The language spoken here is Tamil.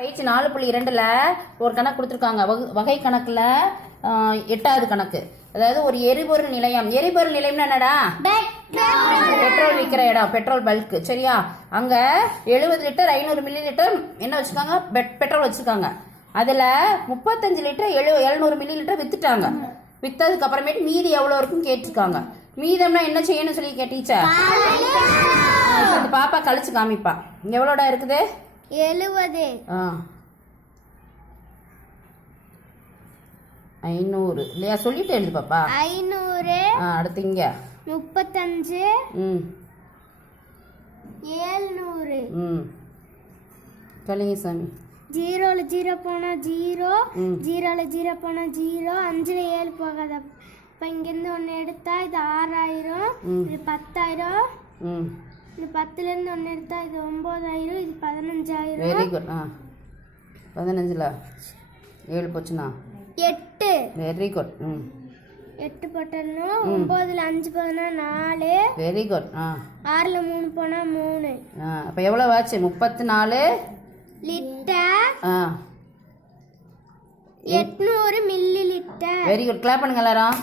பயிற்சி 4.2ல் ஒரு கணக்கு கொடுத்துருக்காங்க. வகை கணக்கில் 8வது கணக்கு. அதாவது ஒரு எரிபொருள் நிலையம். எரிபொருள் நிலையம்னா என்னடா? பெட்ரோல் விற்கிற இடம், பெட்ரோல் பல்க். சரியா? அங்கே 70 லிட்டர் 500 மில்லி லிட்டர் என்ன வச்சுருக்காங்க? பெட்ரோல் வச்சுருக்காங்க. அதில் 35 லிட்டர் 700 மில்லி லிட்டர் வித்துட்டாங்க. விற்றதுக்கு அப்புறமேட்டு மீதி எவ்வளோ இருக்குன்னு கேட்டிருக்காங்க. மீதம்னா என்ன செய்யணும்னு சொல்லி டீச்சர் இந்த பாப்பா கழிச்சு காமிப்பா. எவ்வளோடா இருக்குது? 70. 500 இல்லையா? சொல்லிட்டு எழுது பாப்பா. 500. அடுத்து இங்க 35. 700. சொல்லுங்க சாமி. 0ல 0 போனா 0, 0ல 0 போனா 0, 5ல 7 போகாத. இப்போ இங்கேருந்து ஒன்று எடுத்தா இது 6000, இது 10000, இது 10லேருந்து ஒன்று எடுத்தா இது 9000, இது 15000. Very good. 15ல் 7 போச்சுண்ணா 8. Very good. 8 போட்டணும். 9ல் 5 போனா 4. Very good. 6ல் 3 போனா 3. அப்போ எவ்வளோ ஆச்சு? 34 litre. 800 milli litre. Very good. Clap பண்ணுங்க எல்லாரும்.